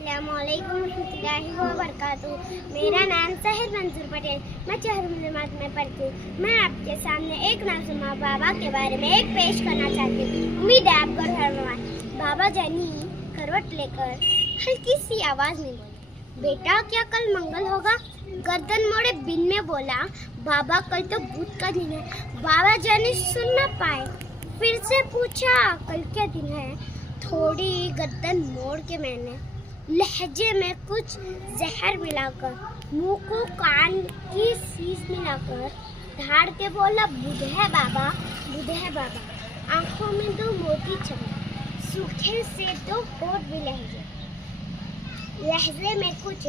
अस्सलामुअलैकुम रहमतुल्लाहि व बरकातुहू। मेरा नाम साहिर मंजूर पटेल, मैं चौहरम जमात में पढ़ती हूँ। मैं आपके सामने एक नाज़ुमा बाबा के बारे में एक पेश करना चाहती हूँ। उम्मीद है आपको फरमाए। बाबा जानी करवट लेकर हल्की सी आवाज में बोले, बेटा क्या कल मंगल होगा? गर्दन मोड़े बिन में बोला, बाबा कल तो बुध का दिन है। बाबा जानी सुन न पाए, फिर से पूछा, कल क्या दिन है? थोड़ी गर्दन मोड़ के मैंने लहजे में कुछ जहर मिलाकर, मुंह को कान की सीज मिलाकर धाड़ के बोला, बुध है बाबा, बुध है बाबा। आंखों में दो मोती चमके, सूखे से दो होठ भी लहजे में कुछ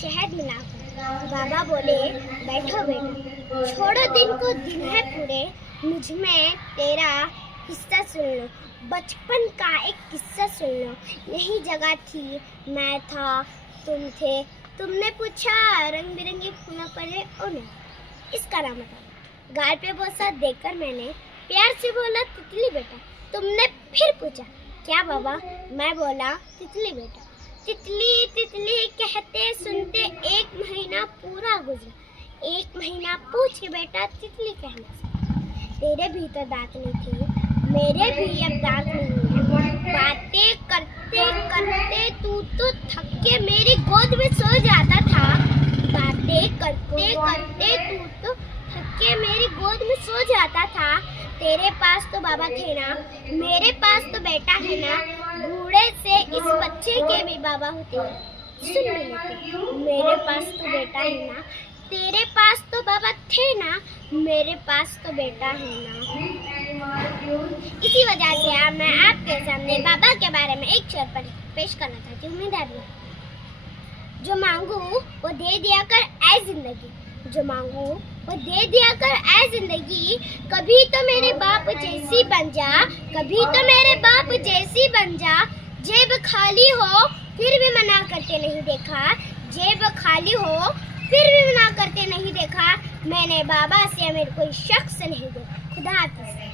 शहद मिलाकर बाबा बोले, बैठो बेटा, छोड़ो दिन को दिन है पूरे, मुझ में तेरा हिस्सा सुन लो, बचपन का एक किस्सा सुन लो। यही जगह थी, मैं था, तुम थे, तुमने पूछा रंग बिरंगे फूलों पर और नहीं, इसका नाम बताओ। गाल पे बोसा देकर मैंने प्यार से बोला, तितली बेटा। तुमने फिर पूछा, क्या बाबा? मैं बोला, तितली बेटा। तितली तितली कहते सुनते एक महीना पूरा गुजरा। एक महीना पूछे बेटा, तितली कहना से, तेरे भी तो दांत नहीं थे, मेरे भी अब दांत नहीं है। बातें करते करते तू तो थक के मेरी गोद में सो जाता था। बातें करते करते तू तो थक के मेरी गोद में सो जाता था। तेरे पास तो बाबा थे ना, मेरे पास तो बेटा है ना। बूढ़े से इस बच्चे के भी बाबा होते हैं, सुन भी लेते। मेरे पास तो बेटा है ना, तेरे पास तो बाबा थे ना, मेरे पास तो बेटा है ना। इसी वजह से अब मैं आपके सामने बाबा के बारे में एक शेर पर पेश करना चाहती हूँ। उम्मीद है जो मांगू वो दे दिया कर ऐ जिंदगी, जो मांगू वो दे दिया कर ऐ जिंदगी। कभी तो मेरे बाप जैसी बन जा, कभी तो मेरे बाप जैसी बन जा। जेब खाली हो फिर भी मना करते नहीं देखा, जेब खाली हो फिर भी मना करते नहीं देखा। मैंने बाबा से मेरे कोई शख्स नहीं देखा। खुदा हाफिज़।